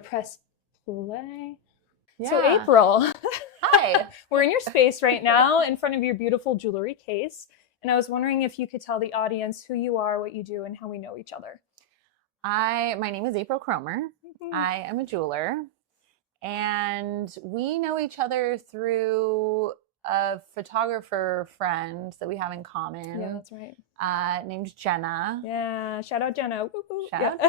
to press play. Yeah. So April, Hi. we're in your space right now in front of your beautiful jewelry case. And I was wondering if you could tell the audience who you are, what you do, and how we know each other. My name is April Cromer. I am a jeweler, and we know each other through a photographer friend that we have in common. Yeah, that's right. Named Jenna. Yeah, shout out Jenna. Woo-hoo. Shout out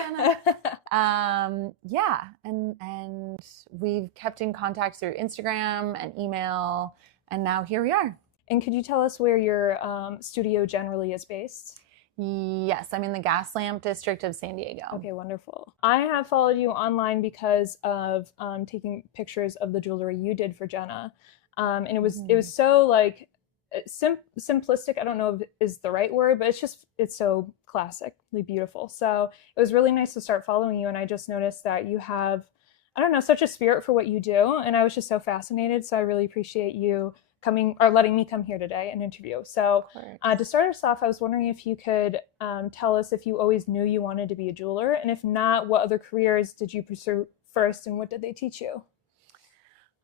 Jenna. Yeah, and we've kept in contact through Instagram and email, and now here we are. And could you tell us where your studio generally is based? Yes, I'm in the Gaslamp district of San Diego. Okay, wonderful. I have followed you online because of taking pictures of the jewelry you did for Jenna. And it was so like simplistic. I don't know if is the right word, but it's so classically beautiful. So it was really nice to start following you. And I just noticed that you have, I don't know, such a spirit for what you do. And I was just so fascinated. So I really appreciate you coming or letting me come here today and interview. So to start us off, I was wondering if you could tell us if you always knew you wanted to be a jeweler, and if not, what other careers did you pursue first and what did they teach you?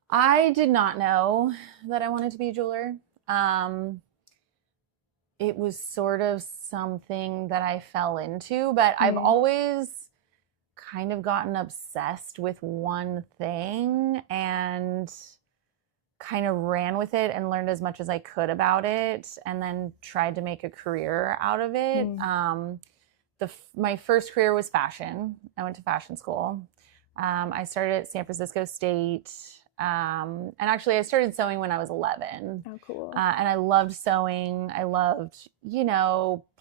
I did not know that I wanted to be a jeweler. It was sort of something that I fell into, but I've always kind of gotten obsessed with one thing and kind of ran with it and learned as much as I could about it, and then tried to make a career out of it. My first career was fashion. I went to fashion school. I started at San Francisco State. And actually I started sewing when I was 11. Oh, cool. And I loved sewing. I loved,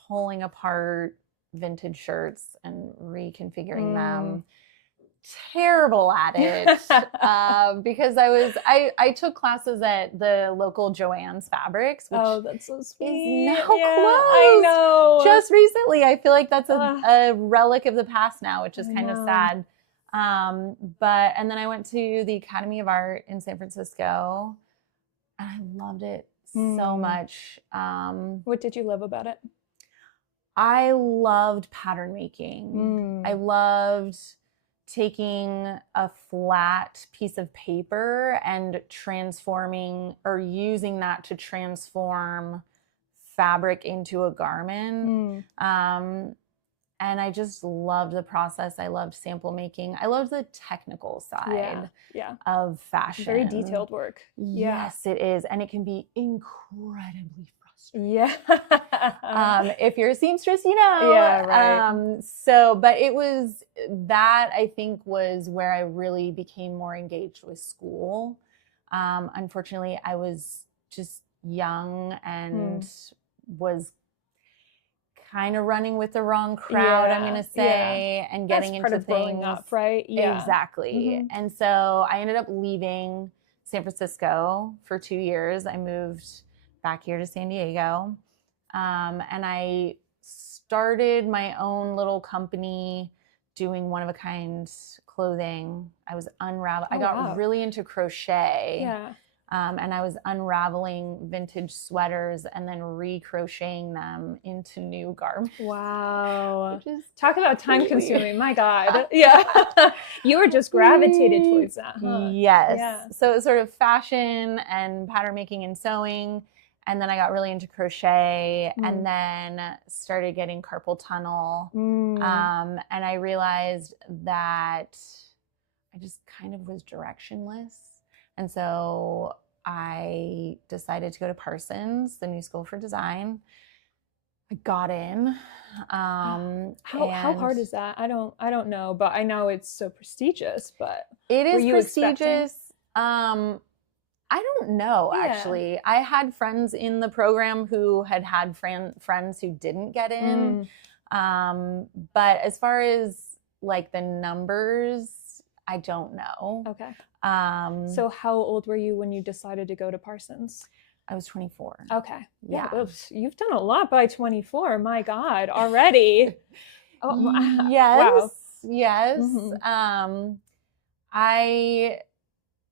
pulling apart vintage shirts and reconfiguring them. Terrible at it because I took classes at the local Joann's Fabrics, which that's so sweet. is now closed. I know. Just recently. I feel like that's a relic of the past now, which is kind of sad. And then I went to the Academy of Art in San Francisco, and I loved it so much. What did you love about it? I loved pattern making. I loved taking a flat piece of paper and transforming or using that to transform fabric into a garment. And I just loved the process. I loved sample making. I loved the technical side of fashion. Very detailed work. Yes, it is. And it can be incredibly frustrating. Yeah. If you're a seamstress, you know. Yeah, right. But it was that, I think, was where I really became more engaged with school. Unfortunately, I was just young and was kind of running with the wrong crowd, I'm going to say, and getting into things. Growing up, right? Yeah. Exactly. And so I ended up leaving San Francisco for 2 years. I moved back here to San Diego. And I started my own little company doing one-of-a-kind clothing. I was I got really into crochet. Yeah. And I was unraveling vintage sweaters and then recrocheting them into new garments. Wow. Talk about time consuming. My God. Yeah. You were just gravitated towards that. Huh? Yes. Yeah. So it was sort of fashion and pattern making and sewing. And then I got really into crochet and then started getting carpal tunnel. And I realized that I just kind of was directionless. And so I decided to go to Parsons, the new school for design. I got in. How hard is that? I don't know, but I know it's so prestigious. But it is prestigious. I don't know, actually. I had friends in the program who had friends who didn't get in. But as far as like the numbers, I don't know. Okay. So how old were you when you decided to go to Parsons? I was 24. Okay. Yeah. Oops. You've done a lot by 24. My God, already. Yes. Wow. Yes.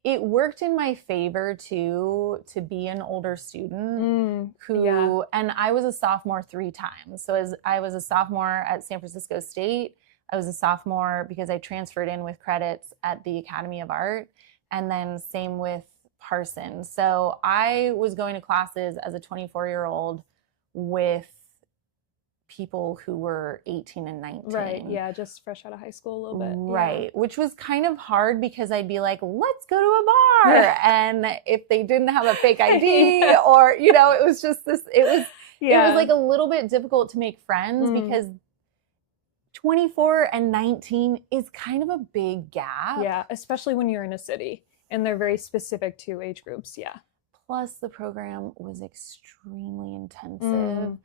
It worked in my favor to be an older student and I was a sophomore 3 times. So as I was a sophomore at San Francisco State, I was a sophomore because I transferred in with credits at the Academy of Art, and then same with Parsons. So I was going to classes as a 24-year-old with people who were 18 and 19. Right. Yeah. Just fresh out of high school a little bit. Right. Yeah. Which was kind of hard because I'd be like, let's go to a bar. Yeah. And if they didn't have a fake ID yeah. or, you know, it was just this, it was like a little bit difficult to make friends because 24 and 19 is kind of a big gap. Yeah. Especially when you're in a city and they're very specific to age groups. Yeah. Plus the program was extremely intensive.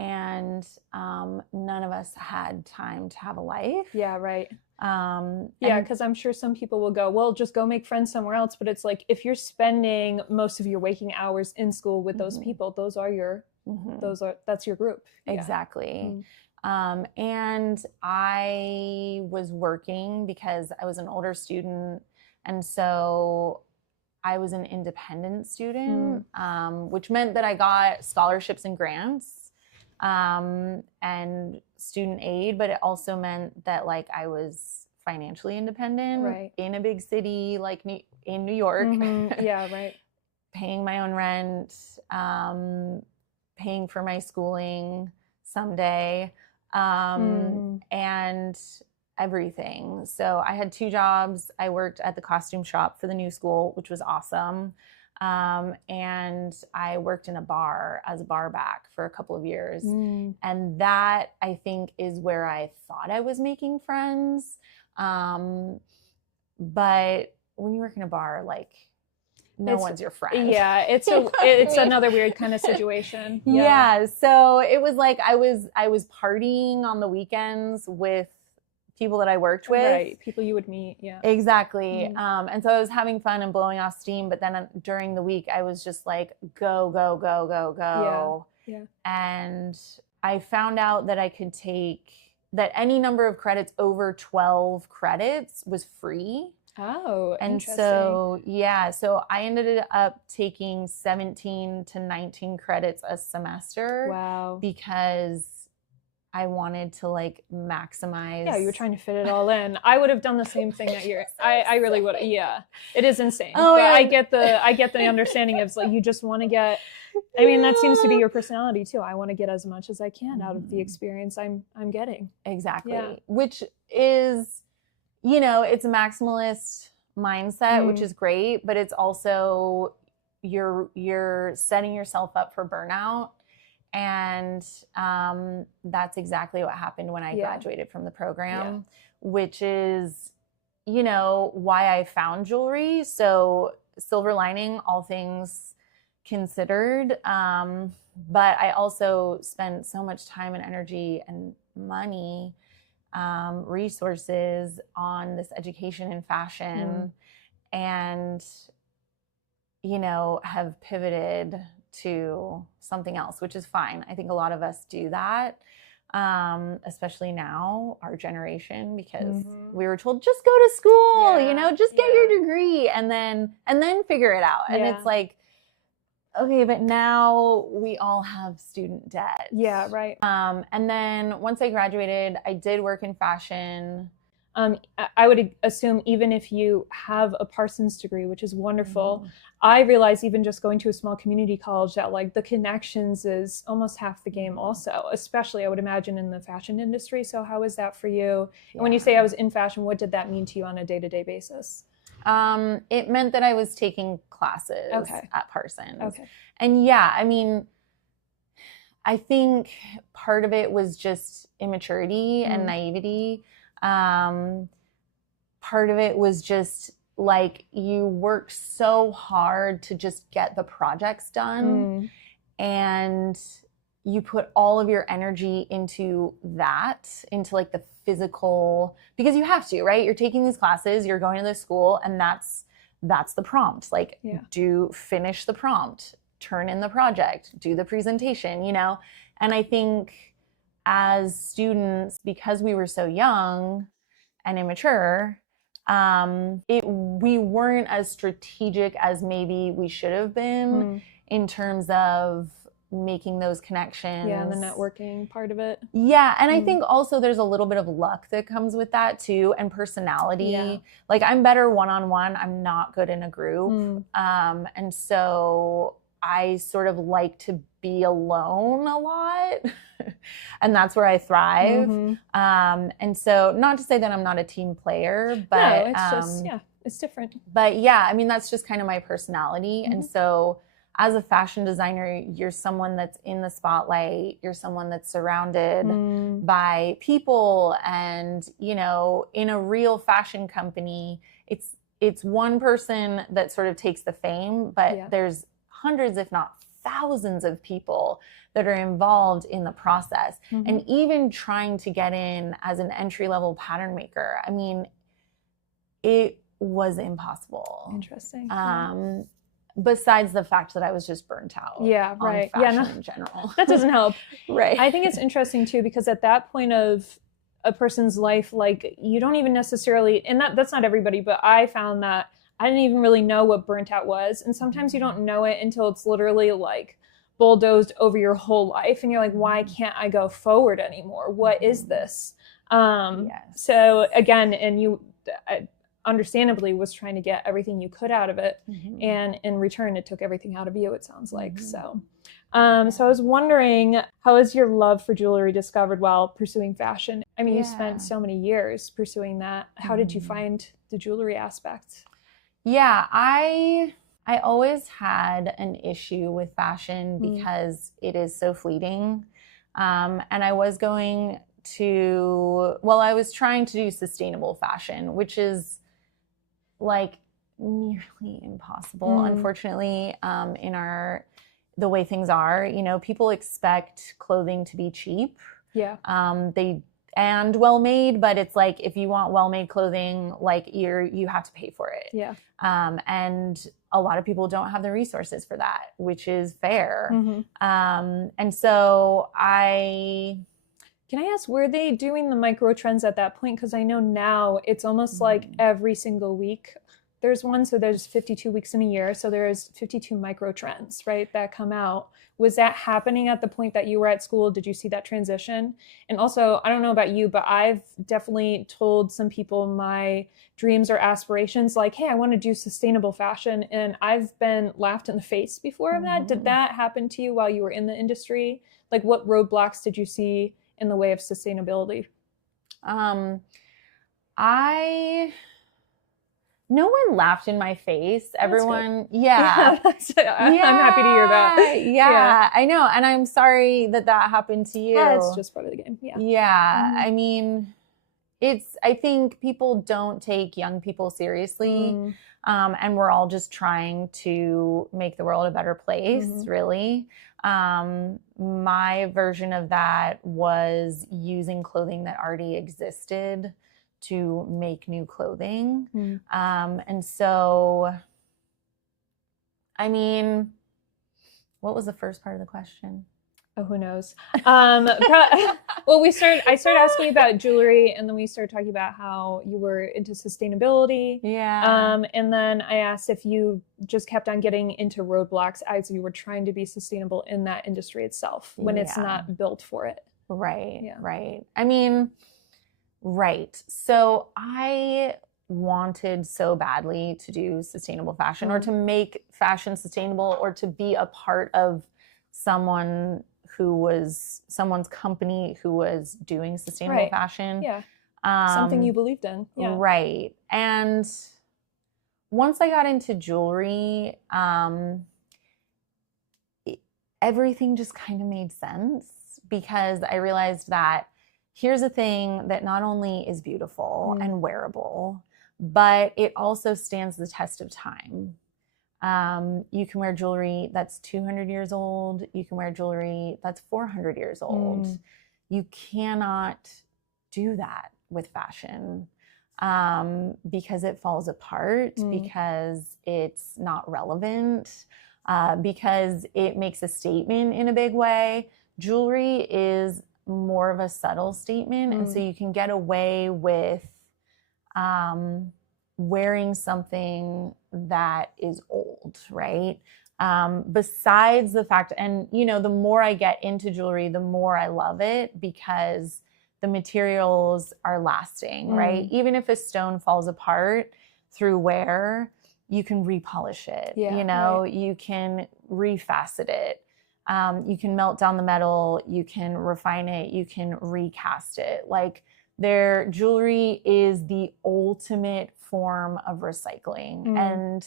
And none of us had time to have a life. Yeah, right. Yeah, because I'm sure some people will go, well, just go make friends somewhere else. But it's like, if you're spending most of your waking hours in school with those people, that's your group. Exactly. Yeah. And I was working because I was an older student. And so I was an independent student, which meant that I got scholarships and grants. And student aid, but it also meant that like I was financially independent in a big city, like in New York. Yeah, right. Paying my own rent, paying for my schooling someday, and everything. So I had 2 jobs. I worked at the costume shop for the new school, which was awesome. And I worked in a bar as a bar back for a couple of years. And that I think is where I thought I was making friends. But when you work in a bar, like no one's your friend. Yeah. It's another weird kind of situation. Yeah. So it was like, I was partying on the weekends with people that I worked with. Right. People you would meet. Yeah. Exactly. And so I was having fun and blowing off steam, but then during the week I was just like, go, go, go, go, go. Yeah. And I found out that I could take that any number of credits over 12 credits was free. Oh, and so, yeah, so I ended up taking 17 to 19 credits a semester. Wow. Because I wanted to like maximize. Yeah, you were trying to fit it all in. I would have done the same thing that year. I really would. Yeah, it is insane. Oh, but yeah. I get the understanding of like you just want to get. I mean, that seems to be your personality too. I want to get as much as I can out of the experience I'm getting. Exactly. Yeah. Which is, you know, it's a maximalist mindset, which is great, but it's also you're setting yourself up for burnout. And that's exactly what happened when I graduated from the program, which is, you know, why I found jewelry. So silver lining, all things considered. But I also spent so much time and energy and money, resources on this education in fashion and, you know, have pivoted to something else, which is fine. I think a lot of us do that, especially now, our generation, because we were told, just go to school, you know, just get your degree and then figure it out. And it's like, okay, but now we all have student debt. Yeah, right. And then once I graduated, I did work in fashion. I would assume even if you have a Parsons degree, which is wonderful, I realized even just going to a small community college that like the connections is almost half the game also, especially I would imagine in the fashion industry. So how is that for you? And when you say I was in fashion, what did that mean to you on a day-to-day basis? It meant that I was taking classes at Parsons. Okay. And yeah, I mean, I think part of it was just immaturity and naivety. Part of it was just like you work so hard to just get the projects done and you put all of your energy into that, into like the physical, because you have to, right? You're taking these classes, you're going to this school, and that's the prompt. Like finish the prompt, turn in the project, do the presentation, you know? And I think as students, because we were so young and immature, we weren't as strategic as maybe we should have been in terms of making those connections. Yeah, and the networking part of it. Yeah, and I think also there's a little bit of luck that comes with that too, and personality. Yeah. Like I'm better one-on-one. I'm not good in a group. And so I sort of like to be alone a lot. And that's where I thrive. And so not to say that I'm not a team player, but no, it's just, it's different. But yeah, I mean, that's just kind of my personality. And so as a fashion designer, you're someone that's in the spotlight. You're someone that's surrounded by people. And, you know, in a real fashion company, it's one person that sort of takes the fame, but there's hundreds, if not thousands of people that are involved in the process. And even trying to get in as an entry-level pattern maker, I mean, it was impossible. Interesting. Besides the fact that I was just burnt out. Yeah, right. On fashion in general. That doesn't help. Right. I think it's interesting too, because at that point of a person's life, like you don't even necessarily, and that's not everybody, but I found that I didn't even really know what burnt out was. And sometimes you don't know it until it's literally like bulldozed over your whole life. And you're like, why can't I go forward anymore? What is this? So again, and you understandably was trying to get everything you could out of it. And in return, it took everything out of you, it sounds like. So I was wondering, how is your love for jewelry discovered while pursuing fashion? I mean, you spent so many years pursuing that. How did you find the jewelry aspect? Yeah, I always had an issue with fashion because it is so fleeting. And I was I was trying to do sustainable fashion, which is like nearly impossible, unfortunately, in the way things are. You know, people expect clothing to be cheap. Yeah. And well-made, but it's like, if you want well-made clothing, like you have to pay for it. Yeah. And a lot of people don't have the resources for that, which is fair. And so Can I ask, were they doing the micro trends at that point? Because I know now it's almost like every single week there's one. So there's 52 weeks in a year. So there's 52 micro trends, right, that come out. Was that happening at the point that you were at school? Did you see that transition? And also, I don't know about you, but I've definitely told some people my dreams or aspirations, like, hey, I want to do sustainable fashion. And I've been laughed in the face before of that. Did that happen to you while you were in the industry? Like, what roadblocks did you see in the way of sustainability? No one laughed in my face. Everyone, I'm happy to hear that. Yeah, I know. And I'm sorry that happened to you. Yeah, it's just part of the game. Yeah. I mean, I think people don't take young people seriously. And we're all just trying to make the world a better place, really. My version of that was using clothing that already existed to make new clothing. And so, I mean, what was the first part of the question? Oh, who knows? Well, I started asking you about jewelry, and then we started talking about how you were into sustainability. Yeah. And then I asked if you just kept on getting into roadblocks as you were trying to be sustainable in that industry itself when it's not built for it. Right. Yeah. Right. I mean, right. So I wanted so badly to do sustainable fashion or to make fashion sustainable or to be a part of someone's company who was doing sustainable fashion. Yeah. Something you believed in. Yeah. Right. And once I got into jewelry, everything just kind of made sense because I realized that here's a thing that not only is beautiful and wearable, but it also stands the test of time. You can wear jewelry that's 200 years old. You can wear jewelry that's 400 years old. You cannot do that with fashion because it falls apart, because it's not relevant, because it makes a statement in a big way. Jewelry is more of a subtle statement. And so you can get away with wearing something that is old, right? Besides the fact, and you know, the more I get into jewelry, the more I love it because the materials are lasting, right? Even if a stone falls apart through wear, you can repolish it. You know, you can refacet it. You can melt down the metal, you can refine it, you can recast it. Like, their jewelry is the ultimate form of recycling. And,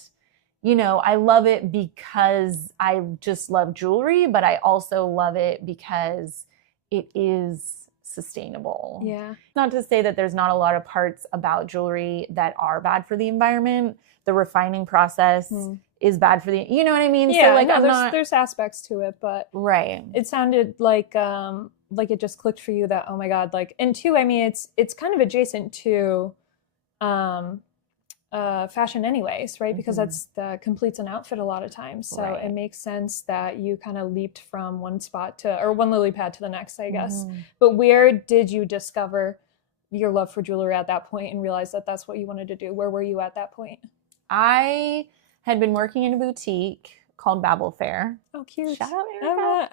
you know, I love it because I just love jewelry, but I also love it because it is sustainable. Yeah. Not to say that there's not a lot of parts about jewelry that are bad for the environment. The refining process is bad for the, you know what I mean? Yeah, so like no, there's aspects to it, but right. It sounded like it just clicked for you that, oh my God, like, and two, I mean, it's kind of adjacent to fashion anyways, right? Because that completes an outfit a lot of times. So it makes sense that you kind of leaped from one spot or one lily pad to the next, I guess. But where did you discover your love for jewelry at that point and realize that that's what you wanted to do? Where were you at that point? I had been working in a boutique called Babble Fair. Oh, cute. Shout out, Erica.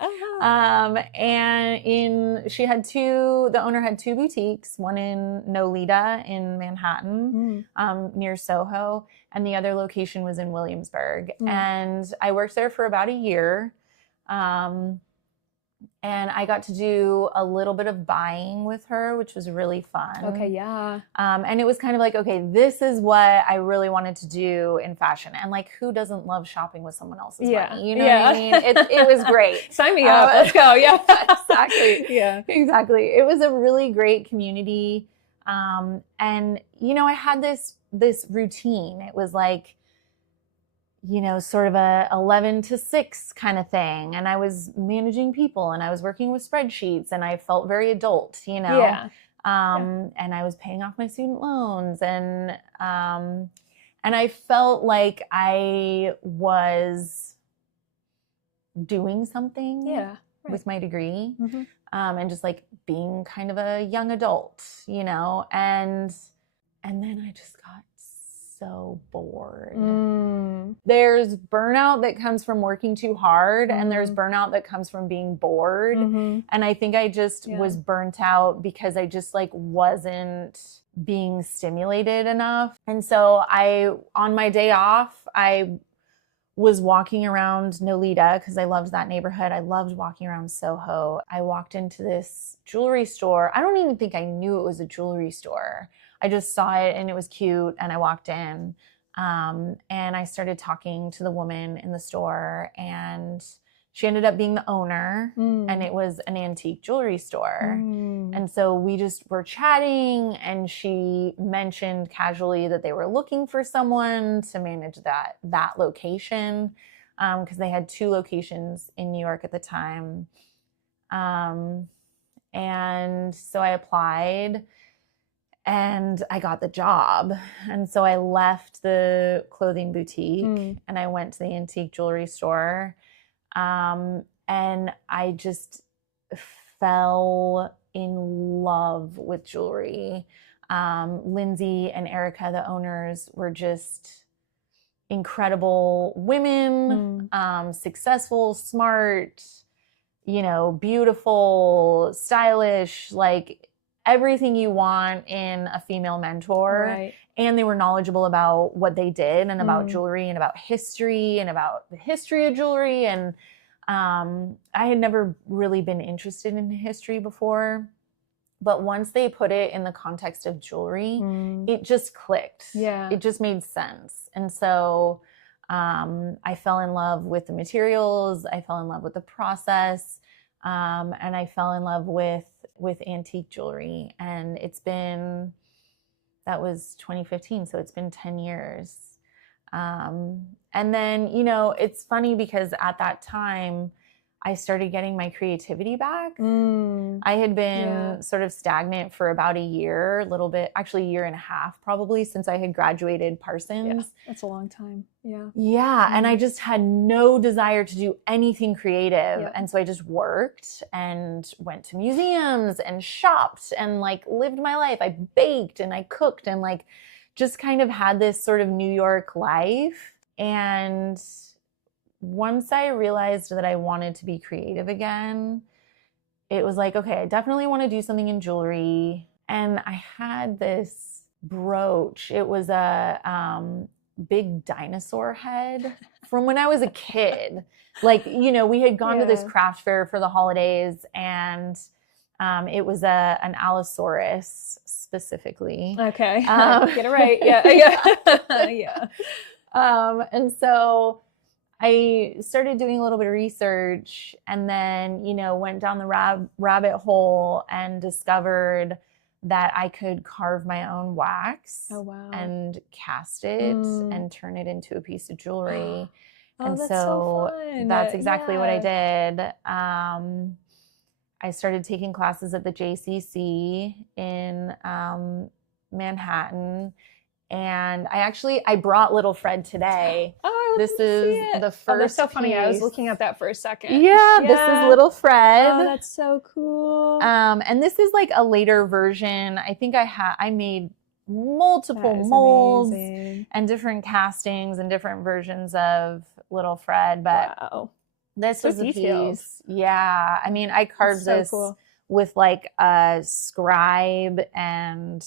The owner had two boutiques, one in Nolita in Manhattan, near Soho, and the other location was in Williamsburg. And I worked there for about a year. And I got to do a little bit of buying with her, which was really fun. Okay, yeah. And it was kind of like, okay, this is what I really wanted to do in fashion. And like, who doesn't love shopping with someone else's money? You know what I mean? It was great. Sign me up. Let's go. Yeah. Exactly. Yeah. Exactly. It was a really great community. And, you know, I had this routine. It was like, you know, sort of a 11 to 6 kind of thing. And I was managing people and I was working with spreadsheets and I felt very adult, you know? Yeah. And I was paying off my student loans and I felt like I was doing something with my degree. And just like being kind of a young adult, you know? And then I just got so bored. There's burnout that comes from working too hard and there's burnout that comes from being bored. And I think I just was burnt out because I just like wasn't being stimulated enough. And so on my day off, I was walking around Nolita because I loved that neighborhood. I loved walking around Soho. I walked into this jewelry store. I don't even think I knew it was a jewelry store. I just saw it and it was cute and I walked in and I started talking to the woman in the store and she ended up being the owner and it was an antique jewelry store. And so we just were chatting and she mentioned casually that they were looking for someone to manage that location because they had 2 locations in New York at the time. And so I applied. And I got the job. And so I left the clothing boutique and I went to the antique jewelry store. And I just fell in love with jewelry. Lindsay and Erica, the owners, were just incredible women, successful, smart, you know, beautiful, stylish, like everything you want in a female mentor. Right. And they were knowledgeable about what they did and about jewelry and about history and about the history of jewelry. And I had never really been interested in history before. But once they put it in the context of jewelry, it just clicked. Yeah. It just made sense. And so I fell in love with the materials. I fell in love with the process. And I fell in love with antique jewelry. And that was 2015. So it's been 10 years. And then, you know, it's funny because at that time I started getting my creativity back. I had been sort of stagnant for about a year, a little bit, actually a year and a half probably since I had graduated Parsons. Yeah, that's a long time. Yeah. Yeah. And I just had no desire to do anything creative. And so I just worked and went to museums and shopped and like lived my life. I baked and I cooked and like just kind of had this sort of New York life. And once I realized that I wanted to be creative again, it was like, okay, I definitely want to do something in jewelry. And I had this brooch. It was a big dinosaur head from when I was a kid. Like, you know, we had gone to this craft fair for the holidays, and it was an Allosaurus specifically. Okay. Get it right. Yeah. Yeah. And so I started doing a little bit of research, and then, you know, went down the rabbit hole and discovered that I could carve my own wax. Oh, wow. And cast it and turn it into a piece of jewelry. And that's so fun. That's exactly what I did. I started taking classes at the JCC in Manhattan. And I brought little Fred today. Oh, this is the first. Oh, that's so funny. Piece. I was looking at that for a second. Yeah, this is little Fred. Oh, that's so cool. And this is like a later version. I think I made multiple molds and different castings and different versions of little Fred. But wow, this is a piece. Yeah, I mean, I carved this with like a scribe and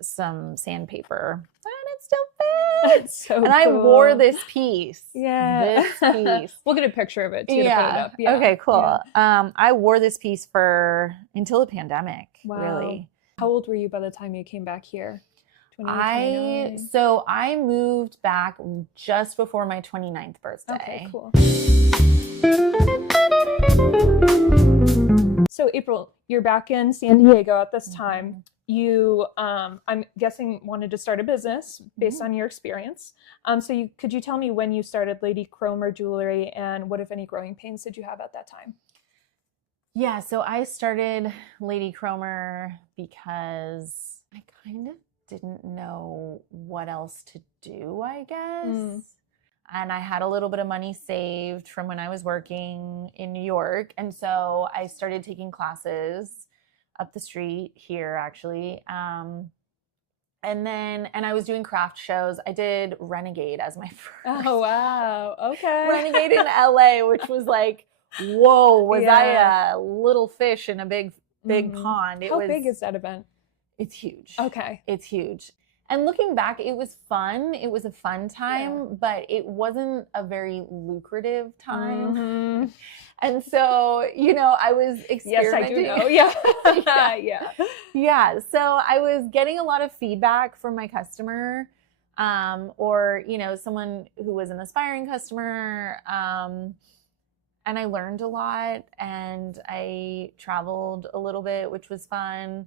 some sandpaper, and it still fits. That's so and cool. I wore this piece. Yeah, this piece. We'll get a picture of it too. Yeah. To put it up. Yeah. Okay, cool. Yeah. I wore this piece until the pandemic. Wow. Really. How old were you by the time you came back here? I moved back just before my 29th birthday. Okay, cool. So April, you're back in San Diego at this time. You, I'm guessing, wanted to start a business based on your experience. So could you tell me when you started Lady Cromer Jewelry, and what, if any, growing pains did you have at that time? Yeah, so I started Lady Cromer because I kind of didn't know what else to do, I guess. And I had a little bit of money saved from when I was working in New York. And so I started taking classes up the street here, actually. And I was doing craft shows. I did Renegade as my first. Oh, wow. Okay. Renegade in LA, which was like, whoa, was I a little fish in a big pond. How big is that event? It's huge. Okay. It's huge. And looking back, it was fun. It was a fun time, but it wasn't a very lucrative time. And so, you know, I was experimenting. Yes, I do know. Yeah. Yeah. So I was getting a lot of feedback from my customer, or, you know, someone who was an aspiring customer. And I learned a lot, and I traveled a little bit, which was fun.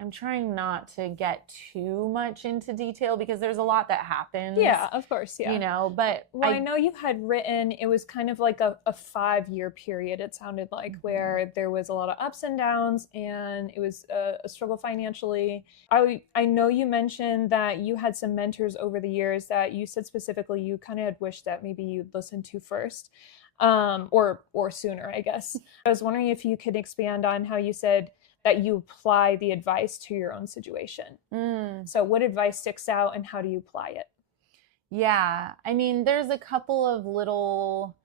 I'm trying not to get too much into detail because there's a lot that happens. Yeah, of course. Yeah. You know, but I know you had written, it was kind of like a 5-year period, it sounded like, where there was a lot of ups and downs, and it was a struggle financially. I know you mentioned that you had some mentors over the years that you said specifically you kind of had wished that maybe you'd listen to first, or sooner, I guess. I was wondering if you could expand on how you said that you apply the advice to your own situation. So what advice sticks out, and how do you apply it? Yeah, I mean, there's a couple of little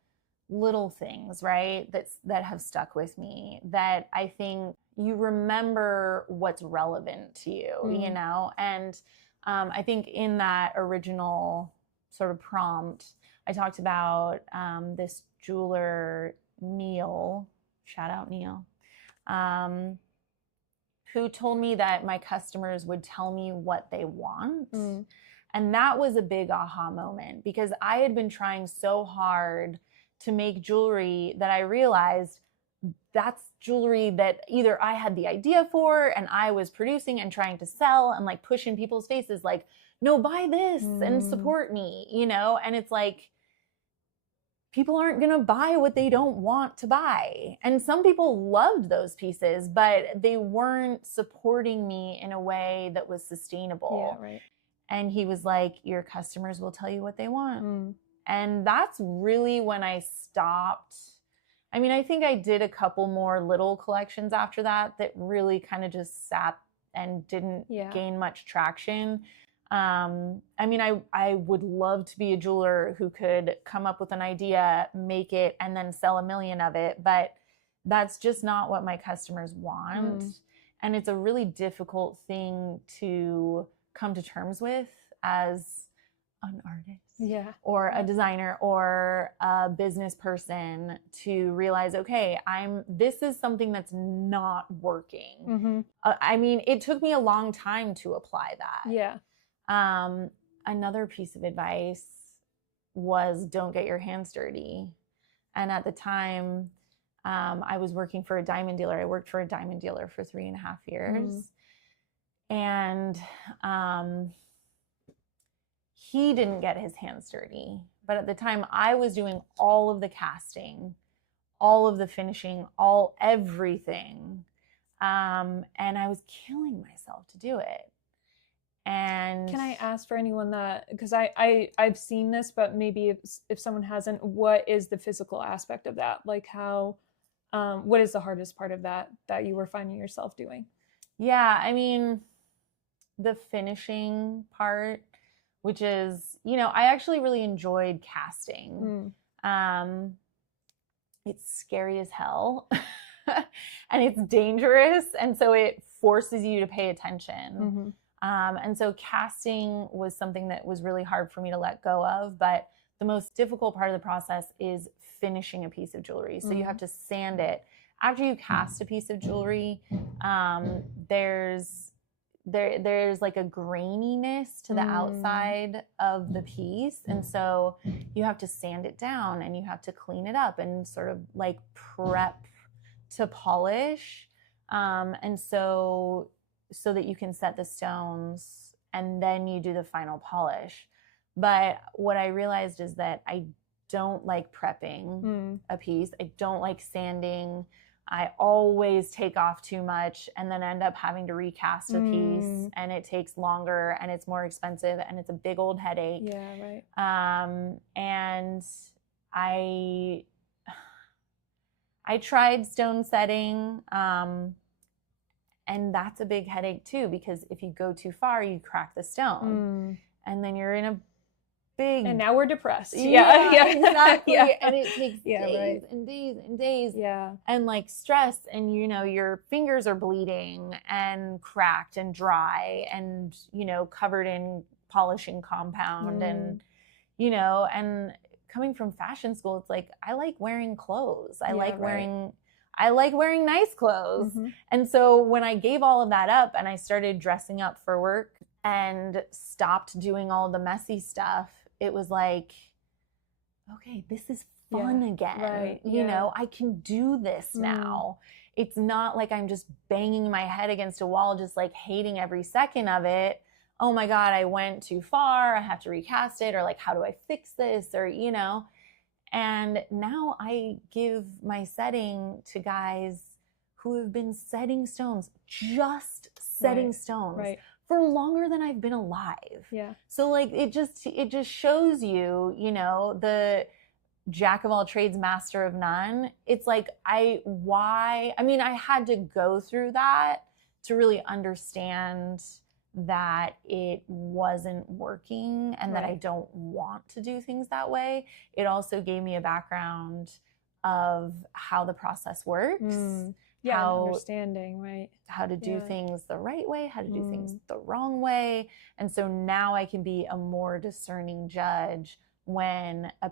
things, right, that have stuck with me, that I think you remember what's relevant to you, you know? And I think in that original sort of prompt, I talked about this jeweler, Neil, shout out Neil, who told me that my customers would tell me what they want. And that was a big aha moment, because I had been trying so hard to make jewelry that I realized that's jewelry that either I had the idea for and I was producing and trying to sell and like push in people's faces, like, no, buy this and support me, you know? And it's like, people aren't going to buy what they don't want to buy. And some people loved those pieces, but they weren't supporting me in a way that was sustainable. Yeah, right. And he was like, your customers will tell you what they want. And that's really when I stopped. I mean, I think I did a couple more little collections after that really kind of just sat and didn't gain much traction. I mean, I would love to be a jeweler who could come up with an idea, make it, and then sell 1 million of it. But that's just not what my customers want. And it's a really difficult thing to come to terms with as an artist or a designer or a business person, to realize, okay, this is something that's not working. I mean, it took me a long time to apply that. Another piece of advice was, don't get your hands dirty. And at the time, I was working for a diamond dealer. I worked for a diamond dealer for 3.5 years. And he didn't get his hands dirty. But at the time, I was doing all of the casting, all of the finishing, everything. And I was killing myself to do it. And can I ask for anyone that, because I've seen this, but maybe if someone hasn't, what is the physical aspect of that? Like how, what is the hardest part of that you were finding yourself doing? Yeah, I mean, the finishing part, which is, I actually really enjoyed casting. It's scary as hell and it's dangerous. And so it forces you to pay attention. And so casting was something that was really hard for me to let go of. But the most difficult part of the process is finishing a piece of jewelry. So you have to sand it. After you cast a piece of jewelry, there's like a graininess to the outside of the piece. And so you have to sand it down and you have to clean it up and sort of like prep to polish. And so that you can set the stones and then you do the final polish. But what I realized is that I don't like prepping a piece. I don't like sanding. I always take off too much and then end up having to recast a piece, and it takes longer and it's more expensive and it's a big old headache. Yeah, right. And I tried stone setting, and that's a big headache too, because if you go too far, you crack the stone and then you're in a big... And now we're depressed. Yeah, exactly. And it takes days and days and days. And like stress, and your fingers are bleeding and cracked and dry and, covered in polishing compound and, and coming from fashion school, it's like, I like wearing clothes. I like wearing nice clothes. And so when I gave all of that up and I started dressing up for work and stopped doing all the messy stuff, it was like, okay, this is fun again. I can do this now. It's not like I'm just banging my head against a wall, just like hating every second of it. Oh my God, I went too far. I have to recast it, or like, how do I fix this? Or, and now I give my setting to guys who have been setting stones, just setting stones for longer than I've been alive. So like, it just shows you, the jack of all trades, master of none. It's like, I had to go through that to really understand that it wasn't working and that I don't want to do things that way. It also gave me a background of how the process works. Understanding, how to do things the right way, how to do things the wrong way. And so now I can be a more discerning judge when a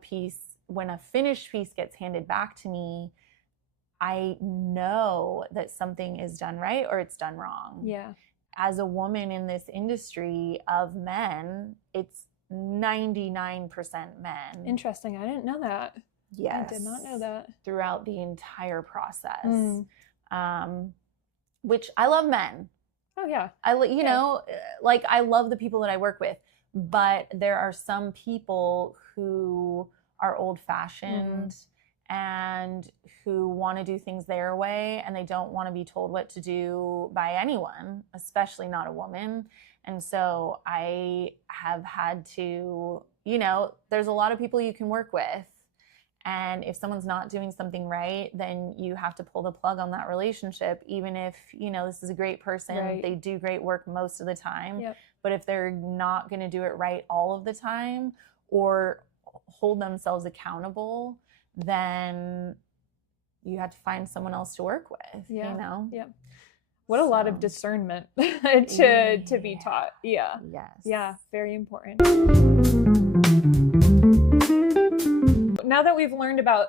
finished piece gets handed back to me. I know that something is done right or it's done wrong. As a woman in this industry of men, it's 99% men. Interesting. I didn't know that. Yes. I did not know that. Throughout the entire process. Which I love men. Oh yeah. I love the people that I work with, but there are some people who are old fashioned and who want to do things their way, and they don't want to be told what to do by anyone, especially not a woman. And so I have had to, there's a lot of people you can work with. And if someone's not doing something right, then you have to pull the plug on that relationship, even if, this is a great person. They do great work most of the time. But if they're not going to do it right all of the time or hold themselves accountable, then you have to find someone else to work with, you know? Yeah. What a lot of discernment to be taught. Yeah. Yes. Yeah. Very important. Now that we've learned about,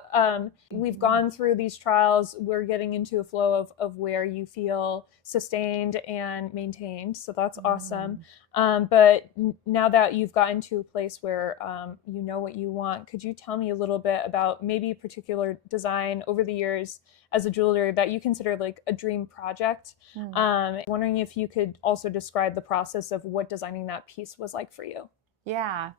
we've gone through these trials, we're getting into a flow of where you feel sustained and maintained. So that's awesome. But now that you've gotten to a place where you know what you want, could you tell me a little bit about maybe a particular design over the years as a jeweler that you consider like a dream project? Wondering if you could also describe the process of what designing that piece was like for you. Yeah.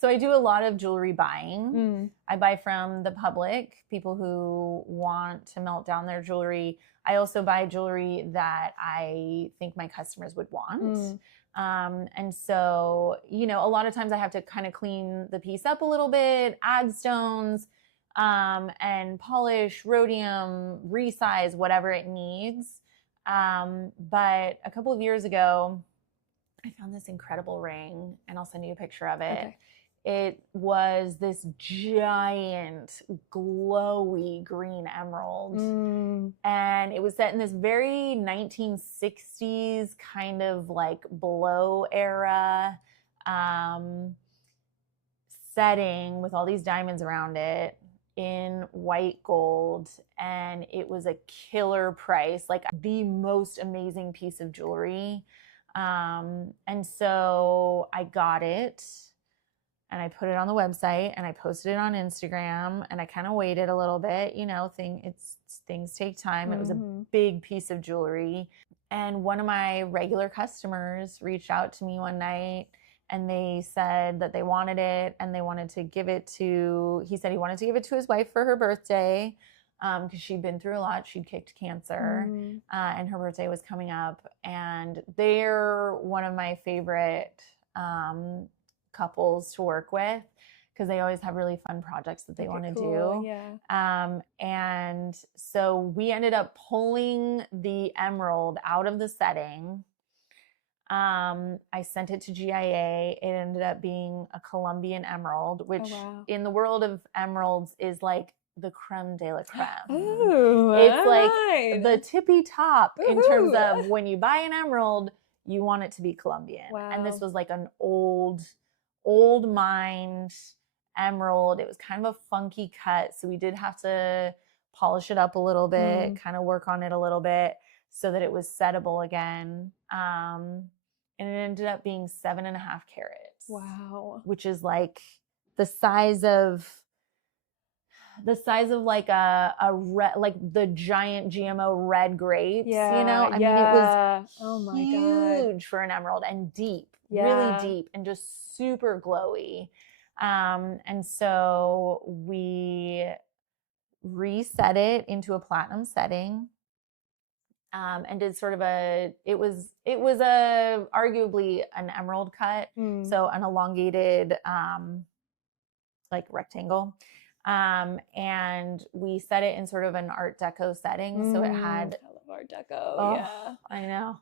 So I do a lot of jewelry buying. I buy from the public, people who want to melt down their jewelry. I also buy jewelry that I think my customers would want. And so, you know, a lot of times I have to kind of clean the piece up a little bit, add stones, and polish, rhodium, resize, whatever it needs. But a couple of years ago, I found this incredible ring, and I'll send you a picture of it. Okay. It was this giant, glowy green emerald. And it was set in this very 1960s kind of like blow era setting with all these diamonds around it in white gold. And it was a killer price, like the most amazing piece of jewelry. And so I got it and I put it on the website and I posted it on Instagram, and I kind of waited a little bit, you know, things take time. It was a big piece of jewelry. And one of my regular customers reached out to me one night and they said that they wanted it and they wanted to give it to, he said he wanted to give it to his wife for her birthday. Because she'd been through a lot. She'd kicked cancer, and her birthday was coming up. And they're one of my favorite couples to work with because they always have really fun projects that they want to do. Yeah. And so we ended up pulling the emerald out of the setting. I sent it to GIA. It ended up being a Colombian emerald, which in the world of emeralds is like the creme de la creme. Ooh, it's like the tippy top in terms of when you buy an emerald, you want it to be Colombian. And this was like an old mined emerald. It was kind of a funky cut. So we did have to polish it up a little bit, kind of work on it a little bit so that it was settable again. And it ended up being 7.5 carats. Wow. Which is like the size of like a red, like the giant GMO red grapes, you know? I mean, it was huge for an emerald and deep, really deep and just super glowy. And so we reset it into a platinum setting, and did sort of it was arguably an emerald cut. So an elongated, like rectangle. And we set it in sort of an Art Deco setting. So it had, I love Art Deco. I know.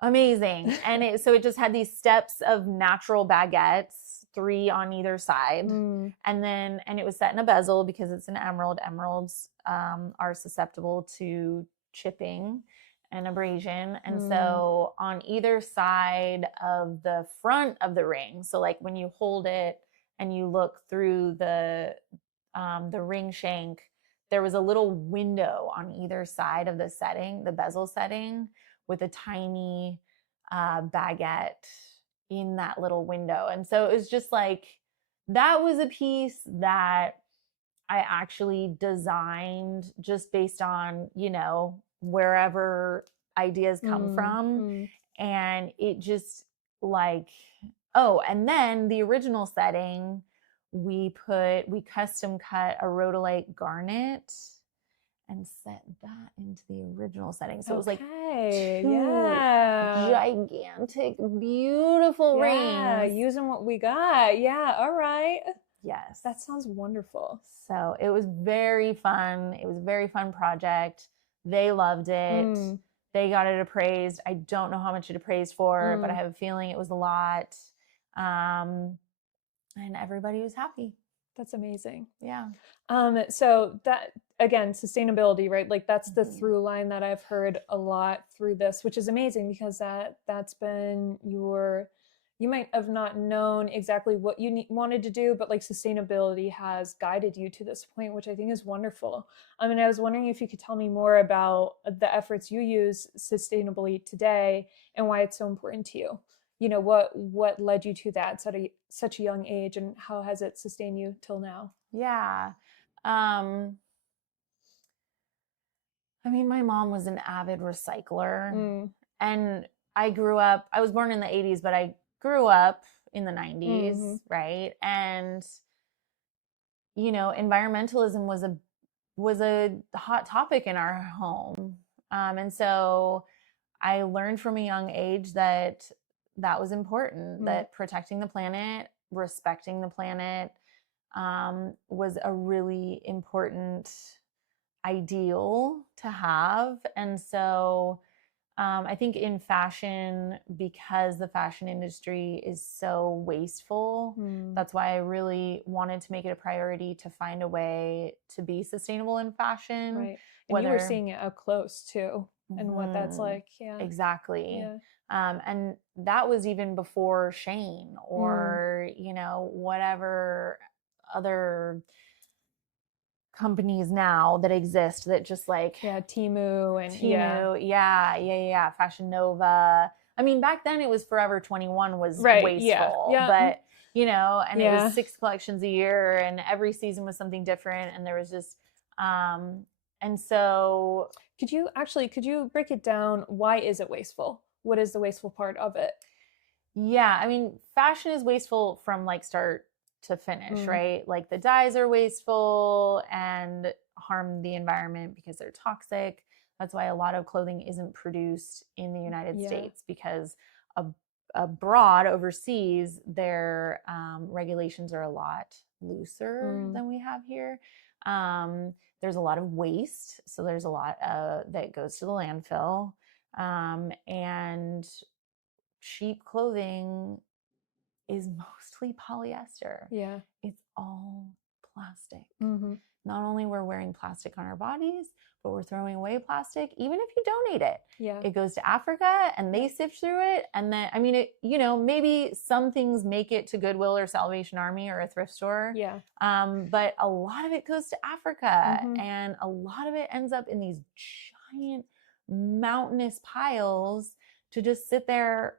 Amazing. And so it just had these steps of natural baguettes, 3 on either side. And it was set in a bezel because it's an emerald. Emeralds are susceptible to chipping and abrasion. And so on either side of the front of the ring, so like when you hold it and you look through the ring shank, there was a little window on either side of the setting, the bezel setting, with a tiny baguette in that little window. And so it was just like, that was a piece that I actually designed just based on, you know, wherever ideas come from. And it just like, and then the original setting, we custom cut a rhodolite garnet and set that into the original setting. So it was like 2 gigantic, beautiful rings. Using what we got. Yeah. All right. Yes. That sounds wonderful. So it was very fun. It was a very fun project. They loved it. they got it appraised. I don't know how much it appraised for, but I have a feeling it was a lot. And everybody was happy. That's amazing. Yeah. So that, again, sustainability, right? Like that's the through line that I've heard a lot through this, which is amazing because that's been you might have not known exactly what you wanted to do, but like sustainability has guided you to this point, which I think is wonderful. And I was wondering if you could tell me more about the efforts you use sustainably today and why it's so important to you. What led you to that at such a young age, and how has it sustained you till now? Yeah. I mean, my mom was an avid recycler, and I was born in the 80s, but I grew up in the 90s, right? And, environmentalism was a hot topic in our home. And so I learned from a young age that was important, that protecting the planet, respecting the planet, was a really important ideal to have. And so I think in fashion, because the fashion industry is so wasteful, that's why I really wanted to make it a priority to find a way to be sustainable in fashion. Right. And you were seeing it up close too, and what that's like. Yeah. Exactly. Yeah. And that was even before Shane or, whatever other companies now that exist that just like Temu and Fashion Nova. I mean, back then it was Forever 21 was wasteful, but and it was 6 collections a year, and every season was something different, and there was just and so could you break it down? Why is it wasteful? What is the wasteful part of it? Yeah, I mean, fashion is wasteful from like start to finish, right? Like the dyes are wasteful and harm the environment because they're toxic. That's why a lot of clothing isn't produced in the United States, because abroad, overseas, their regulations are a lot looser than we have here. There's a lot of waste, so there's a lot that goes to the landfill, and cheap clothing is mostly polyester. Yeah. It's all plastic. Not only we're wearing plastic on our bodies, but we're throwing away plastic, even if you donate it. Yeah. It goes to Africa and they sift through it. And then, I mean, maybe some things make it to Goodwill or Salvation Army or a thrift store. Yeah. But a lot of it goes to Africa, and a lot of it ends up in these giant mountainous piles to just sit there.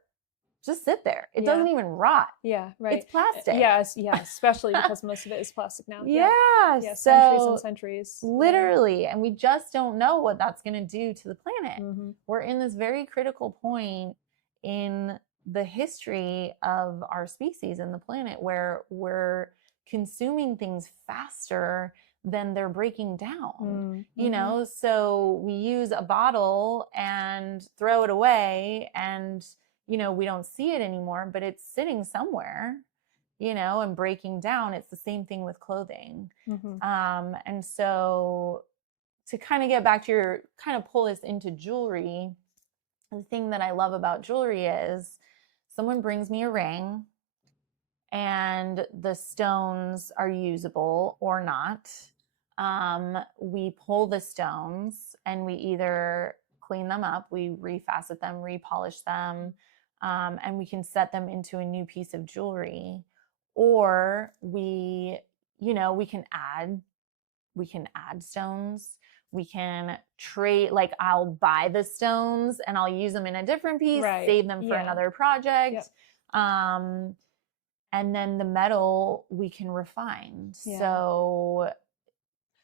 It doesn't even rot. Yeah, right. It's plastic. Yes, especially because most of it is plastic now. Yeah, centuries and centuries. Literally. And we just don't know what that's going to do to the planet. We're in this very critical point in the history of our species and the planet where we're consuming things faster than they're breaking down. So we use a bottle and throw it away, and we don't see it anymore, but it's sitting somewhere, and breaking down. It's the same thing with clothing. And so to kind of get back to pull this into jewelry, the thing that I love about jewelry is someone brings me a ring and the stones are usable or not. We pull the stones and we either clean them up, we refacet them, repolish them, and we can set them into a new piece of jewelry, or we can add stones. We can trade, like I'll buy the stones and I'll use them in a different piece, save them for another project. And then the metal we can refine. So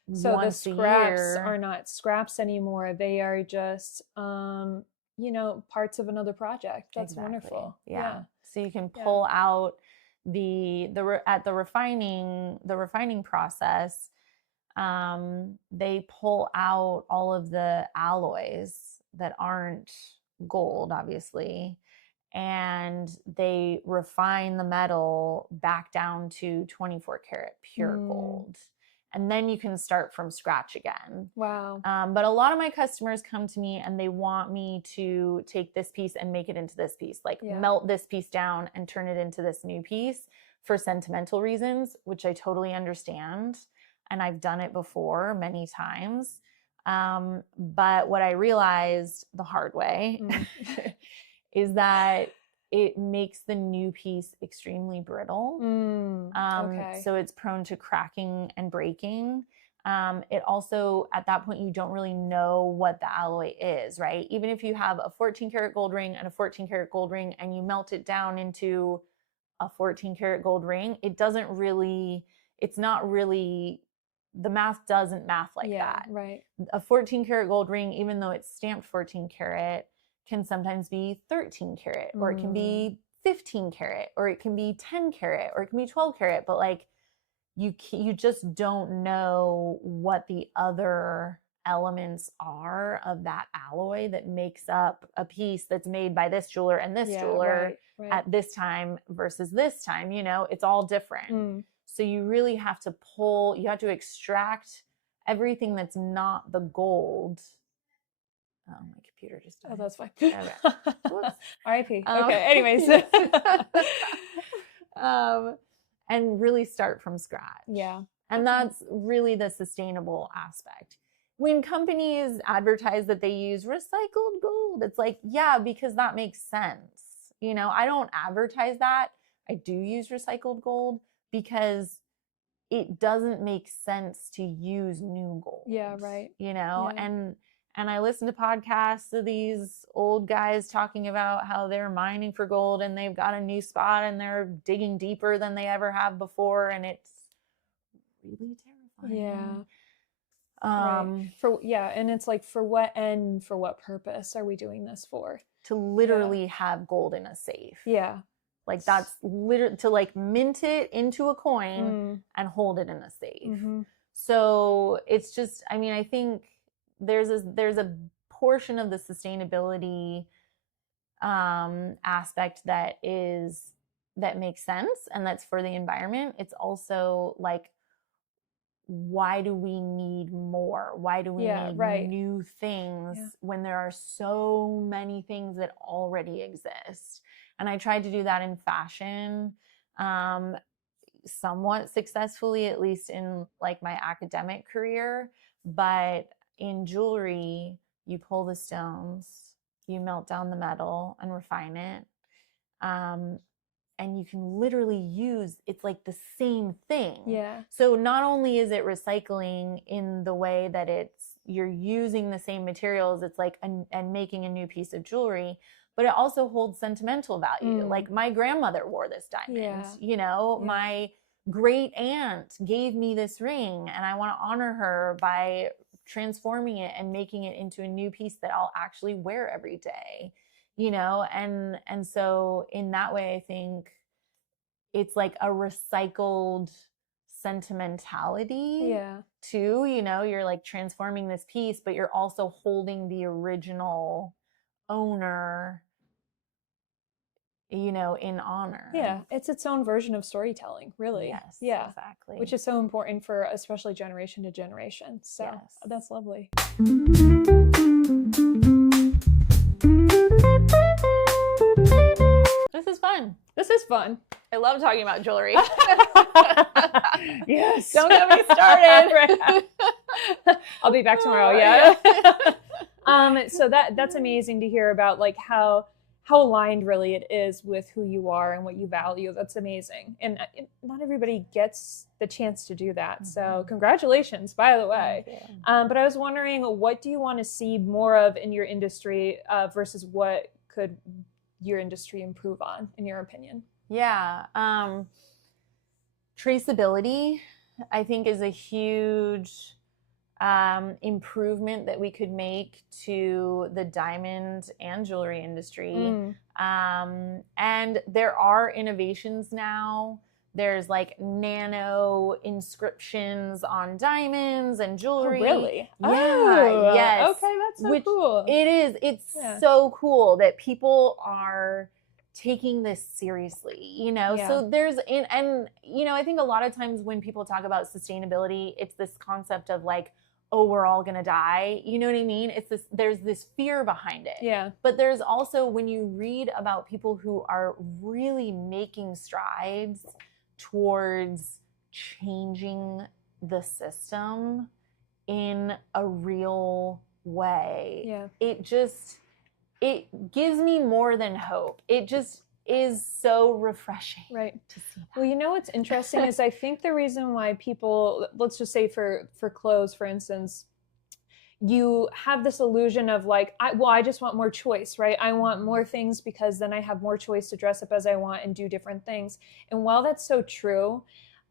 the scraps are not scraps anymore. They are just parts of another project. That's wonderful. Yeah. So you can pull out the refining process. They pull out all of the alloys that aren't gold, obviously, and they refine the metal back down to 24 karat pure gold. and then you can start from scratch again. Wow. But a lot of my customers come to me and they want me to take this piece and make it into this piece, like melt this piece down and turn it into this new piece for sentimental reasons, which I totally understand. And I've done it before many times. But what I realized the hard way is that it makes the new piece extremely brittle. So it's prone to cracking and breaking. It also, at that point, you don't really know what the alloy is, right? Even if you have a 14 karat gold ring and a 14 karat gold ring and you melt it down into a 14 karat gold ring, it's not really, the math doesn't math like that. Right. A 14 karat gold ring, even though it's stamped 14 karat, can sometimes be 13 karat, or it can be 15 karat, or it can be 10 karat, or it can be 12 karat. But like, you just don't know what the other elements are of that alloy that makes up a piece that's made by this jeweler and this jeweler at this time versus this time. You know, it's all different. So you really have to extract everything that's not the gold. Oh, my computer just died. Oh, that's fine. Okay. R.I.P. Okay, anyways. And really start from scratch. Yeah. And that's really the sustainable aspect. When companies advertise that they use recycled gold, it's like, yeah, because that makes sense. You know, I don't advertise that. I do use recycled gold because it doesn't make sense to use new gold. Yeah, right. You know, and I listen to podcasts of these old guys talking about how they're mining for gold and they've got a new spot and they're digging deeper than they ever have before, and it's really terrifying. And it's like, for what end, for what purpose are we doing this for? To literally have gold in a safe. Yeah. Like that's literally to like mint it into a coin and hold it in a safe. So it's just, I mean, I think there's a portion of the sustainability aspect that makes sense, and that's for the environment. It's also like, why do we need more? Why do we need new things when there are so many things that already exist? And I tried to do that in fashion, somewhat successfully, at least in like my academic career. But in jewelry, you pull the stones, you melt down the metal and refine it. And you can literally it's like the same thing. Yeah. So not only is it recycling in the way that you're using the same materials, it's like, and making a new piece of jewelry, but it also holds sentimental value. Like my grandmother wore this diamond, you know, my great aunt gave me this ring, and I want to honor her by transforming it and making it into a new piece that I'll actually wear every day, you know? And so in that way, I think it's like a recycled sentimentality too, you know, you're like transforming this piece, but you're also holding the original owner, you know, in honor. Yeah, it's its own version of storytelling, really. Yes, yeah, exactly. Which is so important for especially generation to generation. So that's lovely. This is fun. This is fun. I love talking about jewelry. Yes. Don't get me started. I'll be back tomorrow. Yeah. So that's amazing to hear about, like how aligned really it is with who you are and what you value. That's amazing. And not everybody gets the chance to do that. So congratulations, by the way. But I was wondering, what do you want to see more of in your industry versus what could your industry improve on, in your opinion? Yeah. Traceability, I think, is a huge improvement that we could make to the diamond and jewelry industry. And there are innovations now. There's like nano inscriptions on diamonds and jewelry. Oh, really? Yeah. Yes. Okay, that's so cool. It is. It's so cool that people are taking this seriously, you know? Yeah. So and you know, I think a lot of times when people talk about sustainability, it's this concept of like, oh, we're all gonna die. You know what I mean? There's this fear behind it. Yeah. But there's also, when you read about people who are really making strides towards changing the system in a real way, it gives me more than hope. It just is so refreshing. Right. To see that. Well, you know what's interesting is I think the reason why people, let's just say for clothes, for instance, you have this illusion of like, I just want more choice, right? I want more things because then I have more choice to dress up as I want and do different things. And while that's so true,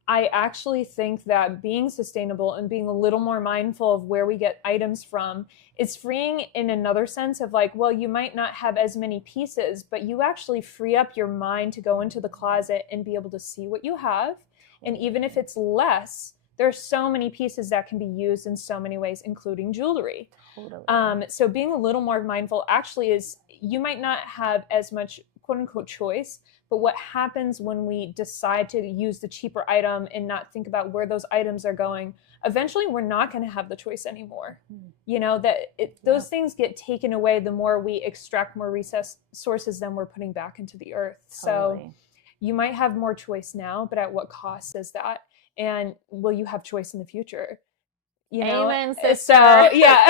I actually think that being sustainable and being a little more mindful of where we get items from is freeing in another sense of like, well, you might not have as many pieces, but you actually free up your mind to go into the closet and be able to see what you have. And even if it's less, there are so many pieces that can be used in so many ways, including jewelry. Totally. So being a little more mindful actually is, you might not have as much quote unquote choice, but what happens when we decide to use the cheaper item and not think about where those items are going, eventually we're not going to have the choice anymore. You know, those things get taken away the more we extract more resources than we're putting back into the earth. Totally. So you might have more choice now, but at what cost is that? And will you have choice in the future? You know? Amen, sister. So, yeah.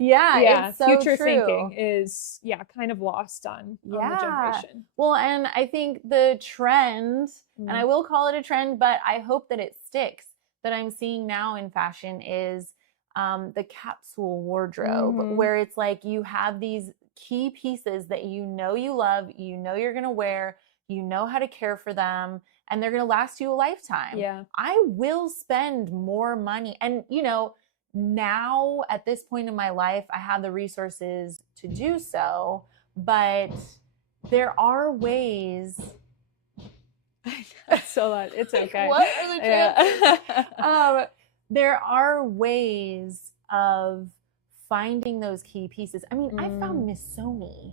Yeah, it's so future true. thinking is kind of lost on the generation. Well, and I think the trend, and I will call it a trend, but I hope that it sticks, that I'm seeing now in fashion is the capsule wardrobe, where it's like you have these key pieces that you know you love, you know you're gonna wear, you know how to care for them, and they're gonna last you a lifetime. Yeah. I will spend more money, and you know, now at this point in my life, I have the resources to do so, but there are ways. So that it's okay. What are the chances? There are ways of finding those key pieces. I mean, I found Missoni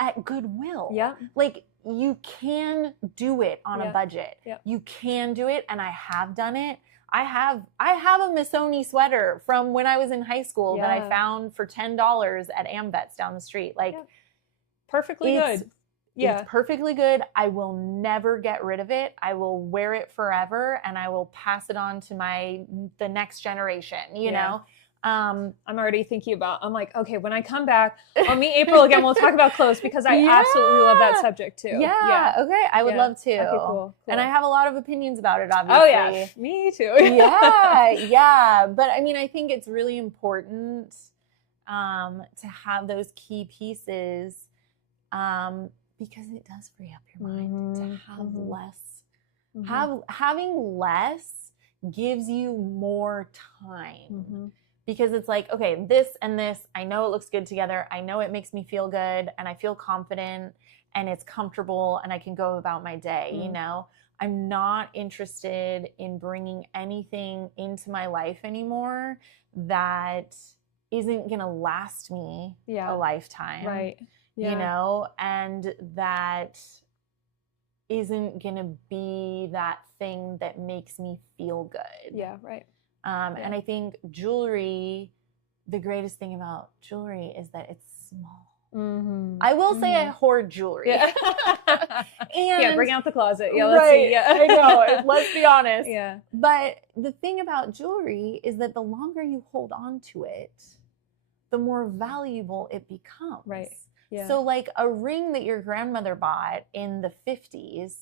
at Goodwill. Yeah. Like, you can do it on a budget. Yep. You can do it, and I have done it. I have a Missoni sweater from when I was in high school that I found for $10 at Amvets down the street. Like, perfectly good. Yeah. It's perfectly good. I will never get rid of it. I will wear it forever, and I will pass it on to the next generation, you know? I'm already thinking about, I'm like, okay, when I come back, I'll meet April again. We'll talk about clothes because I absolutely love that subject too. Yeah. Okay. I would love to. Okay, cool. And I have a lot of opinions about it, obviously. Oh yeah. Me too. Yeah. But I mean, I think it's really important to have those key pieces because it does free up your mind to have less. Having less gives you more time. Because it's like, okay, this and this, I know it looks good together. I know it makes me feel good, and I feel confident, and it's comfortable, and I can go about my day, you know? I'm not interested in bringing anything into my life anymore that isn't going to last me a lifetime. Right. You know? And that isn't going to be that thing that makes me feel good. Yeah, right. And I think jewelry, the greatest thing about jewelry is that it's small. I will say I hoard jewelry. Yeah. And bring out the closet. Yeah, let's see. Yeah. I know. Let's be honest. Yeah. But the thing about jewelry is that the longer you hold on to it, the more valuable it becomes. Right. Yeah. So like a ring that your grandmother bought in the 50s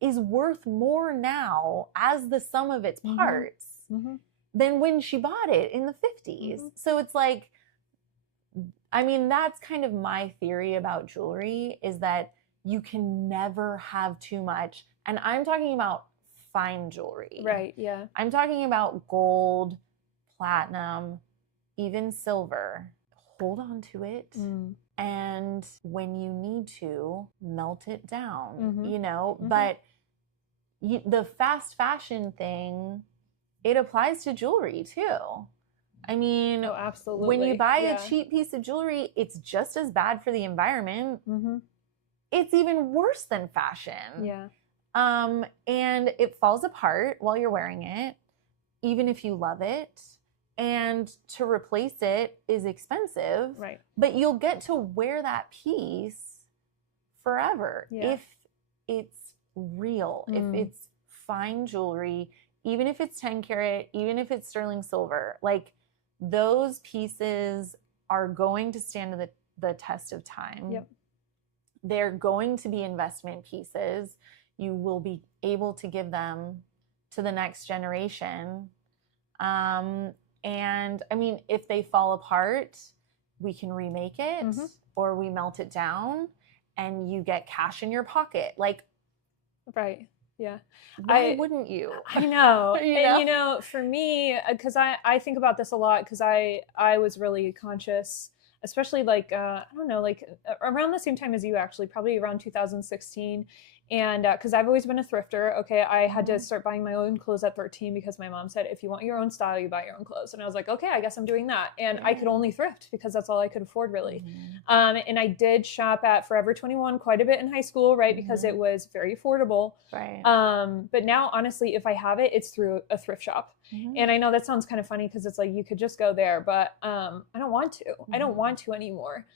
is worth more now as the sum of its parts than when she bought it in the 50s. So it's like, I mean, that's kind of my theory about jewelry, is that you can never have too much. And I'm talking about fine jewelry. Right, yeah. I'm talking about gold, platinum, even silver. Hold on to it. And when you need to, melt it down, you know? But the fast fashion thing, it applies to jewelry too. I mean, absolutely. When you buy a cheap piece of jewelry, it's just as bad for the environment. it's even worse than fashion. Yeah. And it falls apart while you're wearing it, even if you love it. And to replace it is expensive. Right. But you'll get to wear that piece forever if it's real, if it's fine jewelry, even if it's 10 karat, even if it's sterling silver. Like, those pieces are going to stand the test of time. Yep. They're going to be investment pieces. You will be able to give them to the next generation. And I mean, if they fall apart, we can remake it or we melt it down and you get cash in your pocket. Like, right. Yeah. Why wouldn't you? I know. You know? And, you know, for me, because I think about this a lot, because I was really conscious, especially like, I don't know, like around the same time as you, actually, probably around 2016. And because I've always been a thrifter, okay, I had to start buying my own clothes at 13 because my mom said, if you want your own style, you buy your own clothes. And I was like, okay, I guess I'm doing that. And I could only thrift because that's all I could afford, really. And I did shop at Forever 21 quite a bit in high school, right? Because it was very affordable. Right. But now, honestly, if I have it, it's through a thrift shop. And I know that sounds kind of funny because it's like, you could just go there, but I don't want to. I don't want to anymore.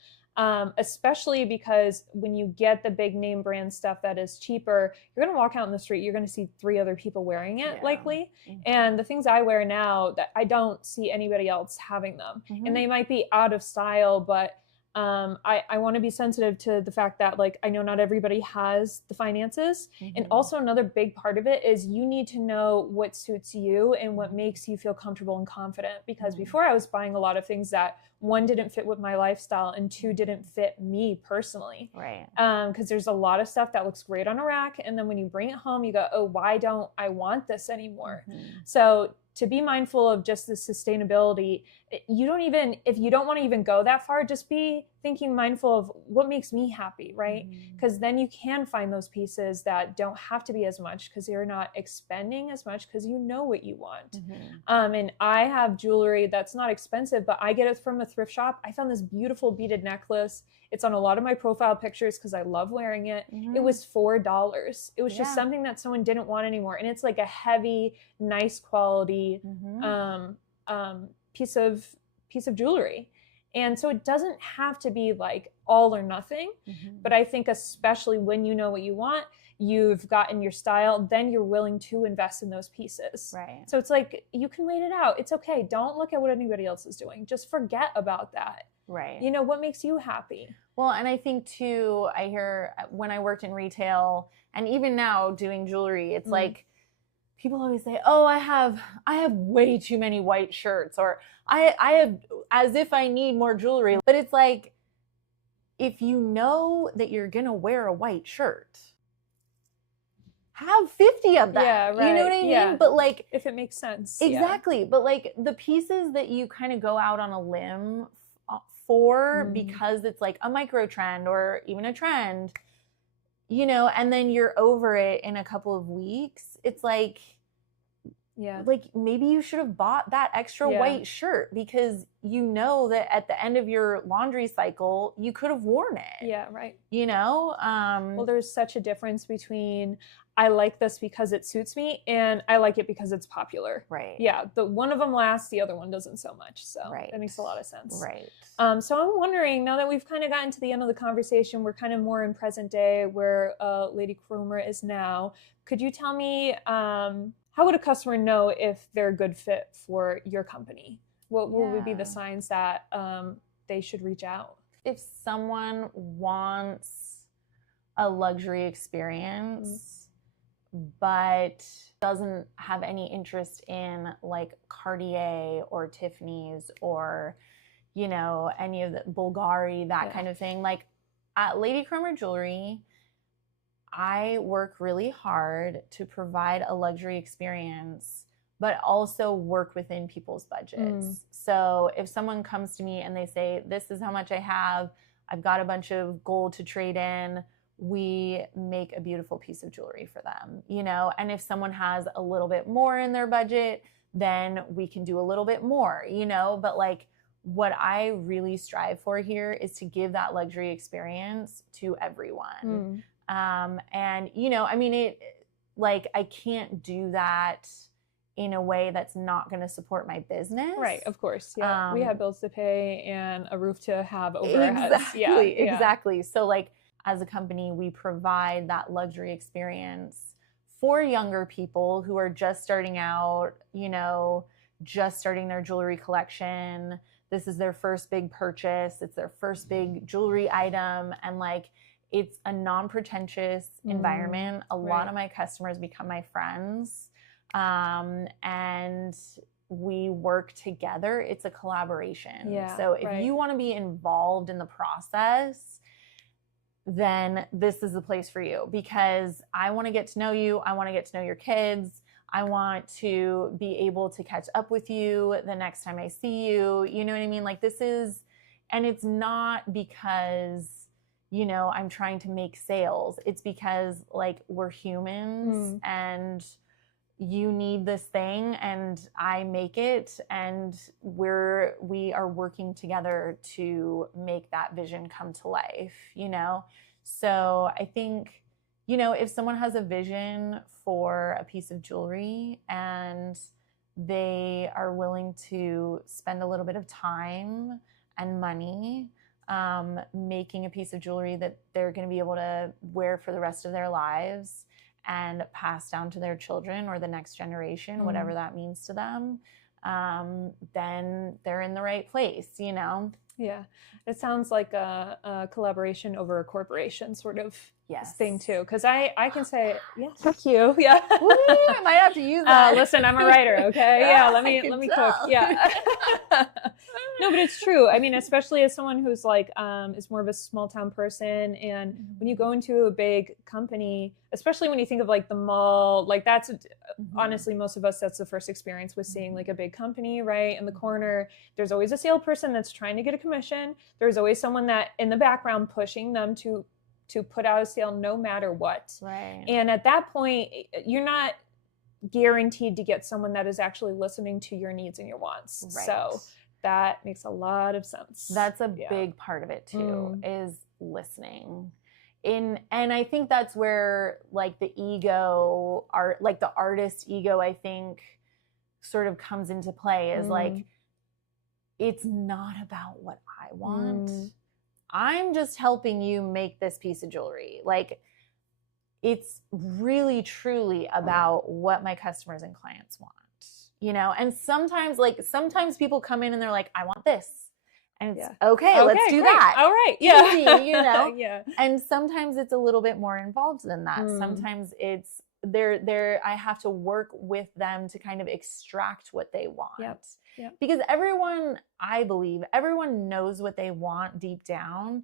Especially because when you get the big name brand stuff that is cheaper, you're going to walk out in the street, you're going to see 3 other people wearing it, likely. And the things I wear now, that I don't see anybody else having them. And they might be out of style, but I want to be sensitive to the fact that, like, I know not everybody has the finances. And also another big part of it is you need to know what suits you and what makes you feel comfortable and confident. Because before, I was buying a lot of things that, 1, didn't fit with my lifestyle, and 2, didn't fit me personally. Right. Because there's a lot of stuff that looks great on a rack, and then when you bring it home, you go, oh, why don't I want this anymore? So to be mindful of just the sustainability, you don't even, if you don't want to even go that far, just be thinking mindful of what makes me happy, right? Because then you can find those pieces that don't have to be as much, because you're not expending as much, because you know what you want. And I have jewelry that's not expensive, but I get it from a thrift shop. I found this beautiful beaded necklace. It's on a lot of my profile pictures because I love wearing it. It was $4. It was just something that someone didn't want anymore. And it's like a heavy, nice quality piece of jewelry. And so it doesn't have to be like all or nothing. But I think especially when you know what you want, you've gotten your style, then you're willing to invest in those pieces. Right. So it's like, you can wait it out. It's okay. Don't look at what anybody else is doing. Just forget about that. Right. You know, what makes you happy? Well, and I think too, I hear when I worked in retail and even now doing jewelry, it's like, people always say, oh, I have way too many white shirts, or I have, as if I need more jewelry. But it's like, if you know that you're going to wear a white shirt, have 50 of them. Yeah, right. You know what I mean? But like, if it makes sense. Exactly. But like the pieces that you kind of go out on a limb for because it's like a micro trend or even a trend, you know, and then you're over it in a couple of weeks, it's like, like maybe you should have bought that extra white shirt, because you know that at the end of your laundry cycle, you could have worn it. Yeah, right. You know? Well, there's such a difference between, I like this because it suits me, and I like it because it's popular. Right. Yeah, the one of them lasts, the other one doesn't so much. So that makes a lot of sense. Right. So I'm wondering, now that we've kind of gotten to the end of the conversation, we're kind of more in present day where Lady Cromer is now. Could you tell me, how would a customer know if they're a good fit for your company? What would be the signs that they should reach out? If someone wants a luxury experience, but doesn't have any interest in like Cartier or Tiffany's or, you know, any of the Bulgari, that kind of thing. Like at Lady Cromer Jewelry, I work really hard to provide a luxury experience, but also work within people's budgets. So if someone comes to me and they say, this is how much I have, I've got a bunch of gold to trade in, we make a beautiful piece of jewelry for them, you know? And if someone has a little bit more in their budget, then we can do a little bit more, you know? But like, what I really strive for here is to give that luxury experience to everyone. And, you know, I mean, I can't do that in a way that's not going to support my business. Right, of course. Yeah. We have bills to pay and a roof to have over our heads. Exactly. So like as a company, we provide that luxury experience for younger people who are just starting out, you know, just starting their jewelry collection. This is their first big purchase. It's their first big jewelry item. And like, it's a non-pretentious environment. A lot of my customers become my friends. And we work together. It's a collaboration. Yeah, so if you want to be involved in the process, then this is the place for you, because I want to get to know you. I want to get to know your kids. I want to be able to catch up with you the next time I see you. You know what I mean? Like this is, and it's not because, you know, I'm trying to make sales. It's because like we're humans and you need this thing and I make it, and we are working together to make that vision come to life, you know? So I think, you know, if someone has a vision for a piece of jewelry and they are willing to spend a little bit of time and money making a piece of jewelry that they're going to be able to wear for the rest of their lives and pass down to their children or the next generation, whatever that means to them, then they're in the right place, you know? Yeah. It sounds like a collaboration over a corporation sort of thing too. Because I can say, yeah, thank you. Yeah. Woo, I might have to use that. Listen, I'm a writer, okay? Yeah, let me cook. Yeah. No, but it's true. I mean, especially as someone who's like is more of a small town person, and when you go into a big company, especially when you think of like the mall, like that's honestly most of us, that's the first experience with seeing like a big company, right? In the corner, there's always a salesperson that's trying to get a commission. There's always someone that in the background pushing them to put out a sale no matter what. Right. And at that point, you're not guaranteed to get someone that is actually listening to your needs and your wants. Right. So that makes a lot of sense. That's a big part of it too, is listening. And I think that's where like the ego, like the artist ego, I think sort of comes into play, is like, it's not about what I want. I'm just helping you make this piece of jewelry. Like, it's really, truly about what my customers and clients want, you know? And sometimes people come in and they're like, I want this. And it's okay, let's do great. that. All right. Yeah. Easy, you know? Yeah. And sometimes it's a little bit more involved than that. Sometimes it's I have to work with them to kind of extract what they want. Yep. Because I believe everyone knows what they want deep down.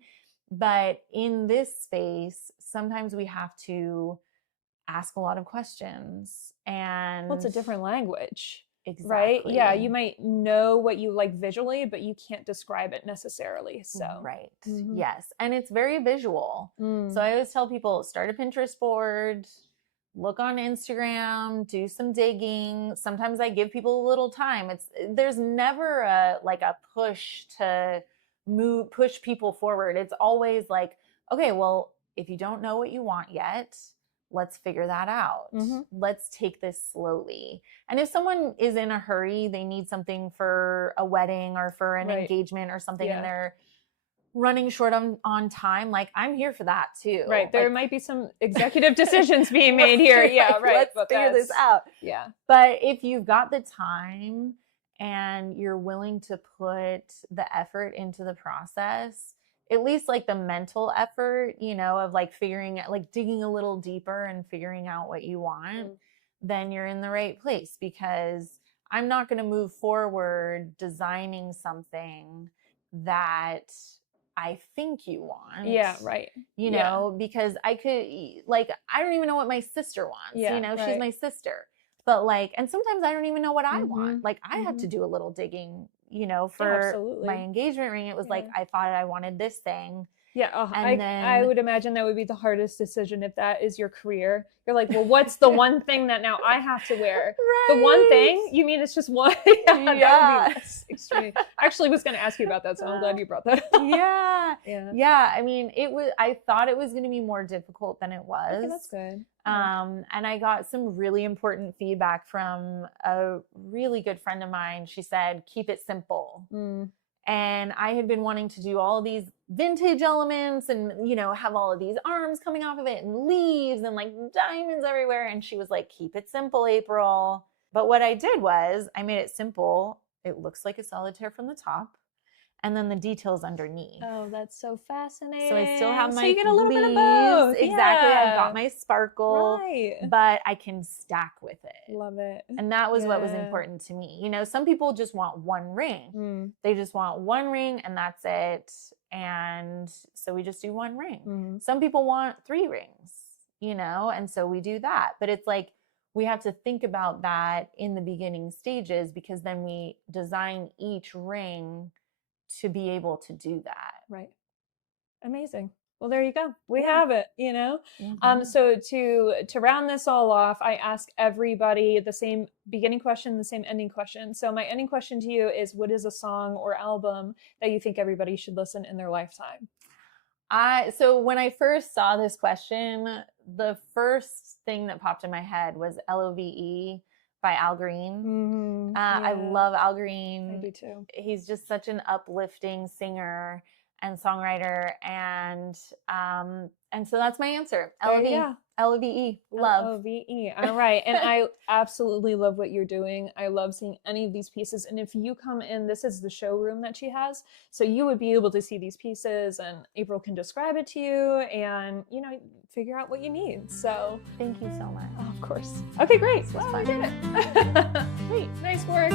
But in this space, sometimes we have to ask a lot of questions. And well, it's a different language. Exactly. Right? Yeah, you might know what you like visually, but you can't describe it necessarily. So right. Yes. And it's very visual. So I always tell people, start a Pinterest board, look on Instagram, do some digging. Sometimes I give people a little time. There's never a push to push people forward. It's always like, okay, well, if you don't know what you want yet, let's figure that out. Let's take this slowly. And if someone is in a hurry, they need something for a wedding or for an engagement or something, and they're running short on time, like, I'm here for that too. Right. There might be some executive decisions being made here. Yeah, right. Let's figure this out. Yeah. But if you've got the time and you're willing to put the effort into the process, at least like the mental effort, you know, of like figuring out, like digging a little deeper and figuring out what you want, then you're in the right place. Because I'm not going to move forward designing something that I think you want. Yeah, right. You know, because I could, like, I don't even know what my sister wants. Yeah, you know, she's my sister. But like, and sometimes I don't even know what I want. Like, I had to do a little digging, you know, for my engagement ring. It was like, I thought I wanted this thing. Yeah, And I would imagine that would be the hardest decision if that is your career. You're like, well, what's the one thing that now I have to wear? Right. The one thing? You mean it's just one? Yeah. That would be extreme. I actually was going to ask you about that, so I'm glad you brought that up. Yeah. I mean, I thought it was going to be more difficult than it was. Okay, that's good. And I got some really important feedback from a really good friend of mine. She said, keep it simple. And I had been wanting to do all of these vintage elements and, you know, have all of these arms coming off of it and leaves and like diamonds everywhere. And she was like, keep it simple, April. But what I did was I made it simple. It looks like a solitaire from the top. And then the details underneath. Oh, that's so fascinating. So I still have my so you get a little bit of both. Exactly. Yeah. I got my sparkle, right. but I can stack with it. Love it. And that was what was important to me. You know, some people just want one ring. They just want one ring and that's it. And so we just do one ring. Some people want 3 rings, you know, and so we do that. But it's like, we have to think about that in the beginning stages because then we design each ring to be able to do that. Right. Amazing. Well, there you go. We have it, you know? So to round this all off, I ask everybody the same beginning question, the same ending question. So my ending question to you is, what is a song or album that you think everybody should listen in their lifetime? So when I first saw this question, the first thing that popped in my head was LOVE by Al Green. I love Al Green. I do too. He's just such an uplifting singer and songwriter, and so that's my answer. LOVE. LOVE. Love. LOVE. All right. And I absolutely love what you're doing. I love seeing any of these pieces. And if you come in, this is the showroom that she has. So you would be able to see these pieces and April can describe it to you and, you know, figure out what you need. So thank you so much. Oh, of course. Okay, great. Well, we did it. Great. Nice work.